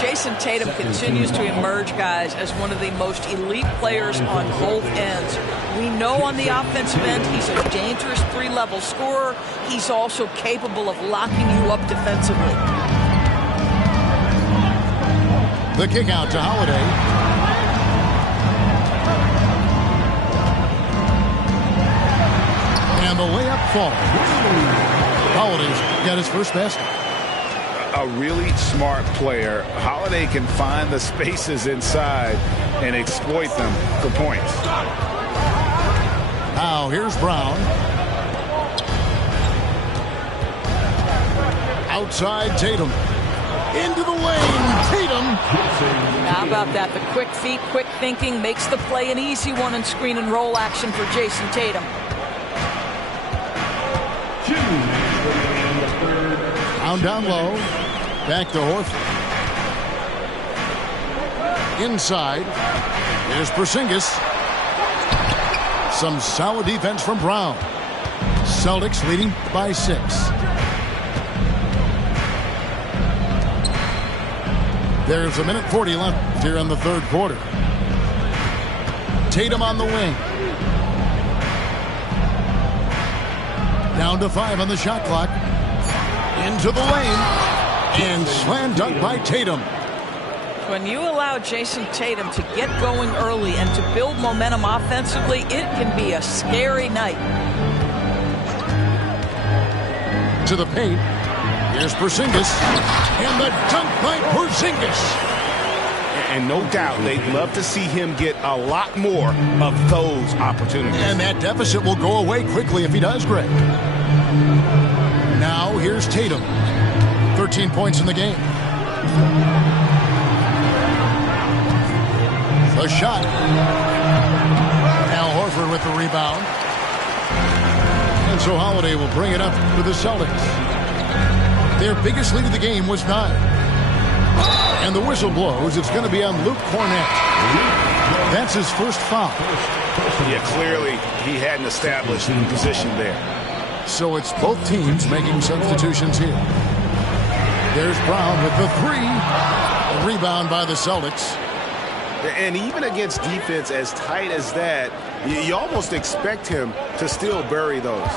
Jason Tatum continues to emerge, guys, as one of the most elite players on both ends. We know on the offensive end he's a dangerous three-level scorer. He's also capable of locking you up defensively. The kick out to Holiday. And the layup falls. Holiday's got his first basket. A really smart player. Holiday can find the spaces inside and exploit them for points. Now here's Brown. Outside Tatum. Into the lane. Tatum. How about that? The quick feet, quick thinking makes the play an easy one in screen and roll action for Jason Tatum. Down low. Back to Horford. Inside. Here's Porzingis. Some solid defense from Brown. Celtics leading by 6. There's a minute 40 left here in the third quarter. Tatum on the wing. Down to 5 on the shot clock. Into the lane. And slam dunk by Tatum. When you allow Jason Tatum to get going early and to build momentum offensively, it can be a scary night. To the paint. Here's Porzingis. And the dunk by Porzingis. And no doubt they'd love to see him get a lot more of those opportunities. And that deficit will go away quickly if he does, Greg. Now here's Tatum. 13 points in the game. The shot. Al Horford with the rebound. And so Holiday will bring it up for the Celtics. Their biggest lead of the game was 9. And the whistle blows. It's going to be on Luke Cornett. That's his first foul. Yeah, clearly he hadn't established position there. So it's both teams making substitutions here. There's Brown with the three. A rebound by the Celtics. And even against defense as tight as that, you almost expect him to still bury those.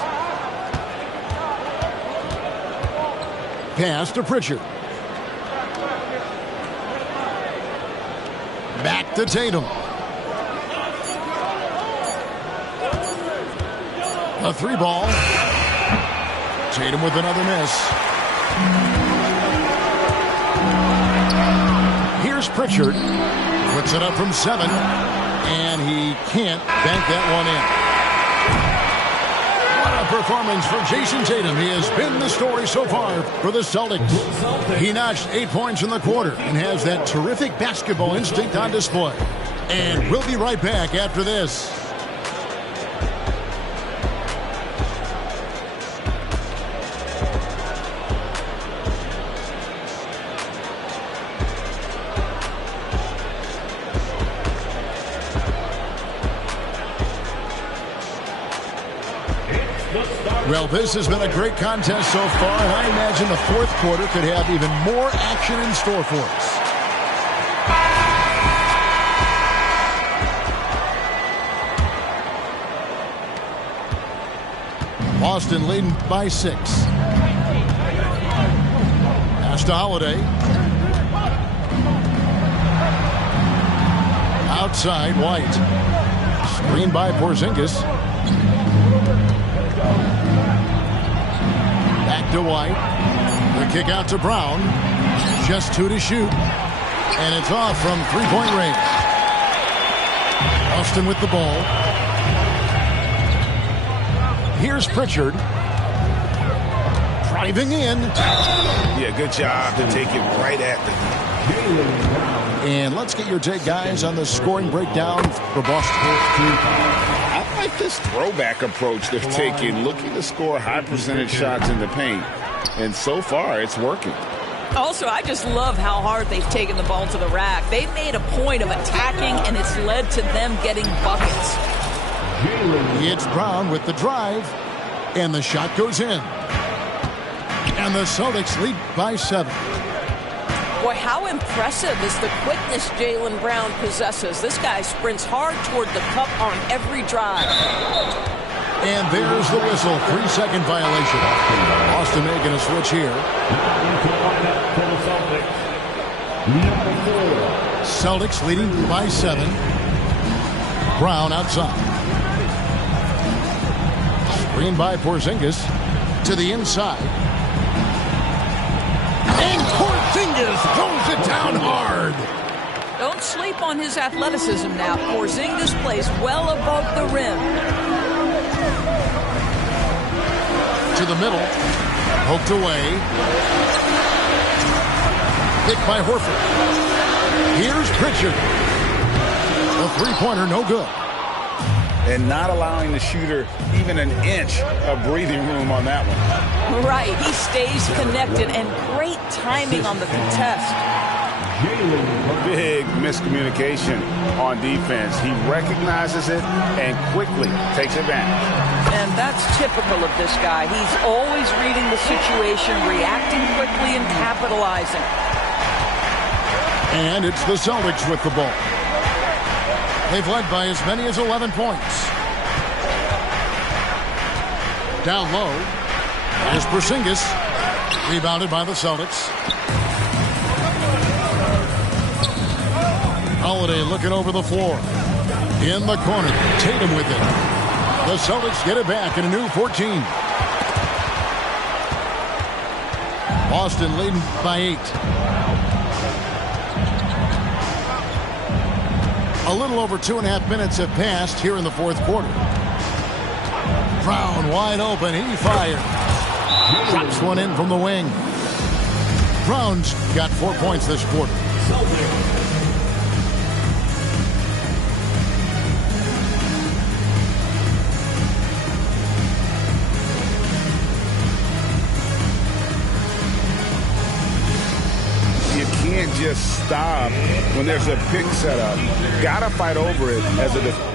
Pass to Pritchard. Back to Tatum. A three ball. Tatum with another miss. Here's Pritchard. Puts it up from 7. And he can't bank that one in. What a performance for Jason Tatum. He has been the story so far for the Celtics. He notched 8 points in the quarter and has that terrific basketball instinct on display. And we'll be right back after this. Well, this has been a great contest so far, and I imagine the fourth quarter could have even more action in store for us. Boston leading by 6. Pass to Holiday. Outside, White. Screen by Porzingis. Back to White. The kick out to Brown. Just 2 to shoot. And it's off from three-point range. Austin with the ball. Here's Pritchard. Driving in. Yeah, good job to take it right at them. And let's get your take, guys, on the scoring breakdown for Boston. I like this throwback approach they're taking, looking to score high percentage shots in the paint. And so far, it's working. Also, I just love how hard they've taken the ball to the rack. They've made a point of attacking, and it's led to them getting buckets. It's Brown with the drive, and the shot goes in. And the Celtics lead by 7. Boy, how impressive is the quickness Jaylen Brown possesses. This guy sprints hard toward the cup on every drive. And there's the whistle. 3-second violation. Boston making a switch here. Celtics leading by 7. Brown outside. Screen by Porzingis to the inside. And Porzingis throws it down hard. Don't sleep on his athleticism now. Porzingis plays well above the rim. To the middle. Poked away. Picked by Horford. Here's Pritchard. The three-pointer no good. And not allowing the shooter even an inch of breathing room on that one. Right, he stays connected, and great timing on the contest. Big miscommunication on defense. He recognizes it and quickly takes advantage. And that's typical of this guy. He's always reading the situation, reacting quickly, and capitalizing. And it's the Celtics with the ball. They've led by as many as 11 points. Down low. There's Porzingis. Rebounded by the Celtics. Holiday looking over the floor. In the corner. Tatum with it. The Celtics get it back in a new 14. Boston leading by 8. A little over 2.5 minutes have passed here in the fourth quarter. Brown wide open. He fired. Drops one in from the wing. Brown's got 4 points this quarter. You can't just stop when there's a pick set up. Got to fight over it as a defender.